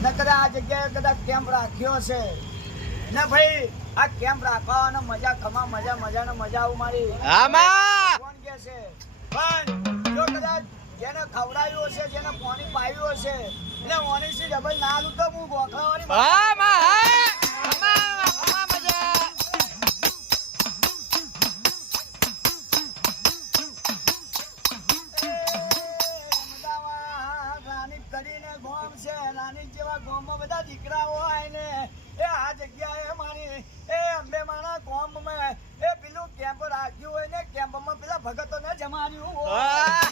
ને કદાચ આ જગ્યાએ કદાચ કેમ્પ રાખ્યો છે ને ભાઈ આ કેમ્પ રાખવાનો મજા ખમા મજાને મજા આવું મારી કોણ કે છે પણ જો કદાચ જેને ખવડાવ્યું હશે જેને પાણી પાયું હશે એટલે ઓનીસી ડબલ ના આલું તો હું ગોખલાવાની રાની જેવા ગામમાં બધા દીકરાઓ હોય ને એ આ જગ્યાએ મારી એ અંબે માના ગામમાં એ પેલું કેમ્પ રાખ્યું હોય ને કેમ્પમાં પેલા ભગતોને જમાડ્યું હોય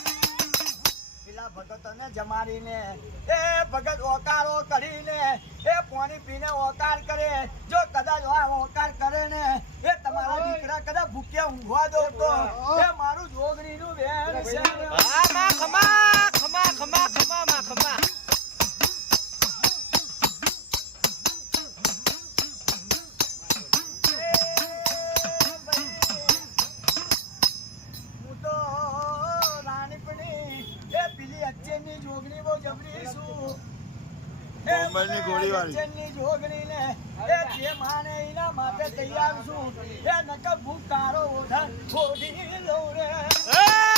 પેલા ભગતોને જમાડીને એ ભગત ઓકારો કરીને એ પાણી પીને ઓકાર કરે જો કદાચ ઓકાર કરે ને એ તમારા દીકરા કદાચ ભૂખ્યા ઊંઘવા દો તો એ મારું જોગણીનું વેણ છે ખમા જોગણી બહુ જબરી છું બોમ્બેની ગોળીવાળી જોગણી ને એ જે માને એના માટે તૈયાર છું એ નકર ભૂખ કારો ઓઢા ખોડી લઉં રે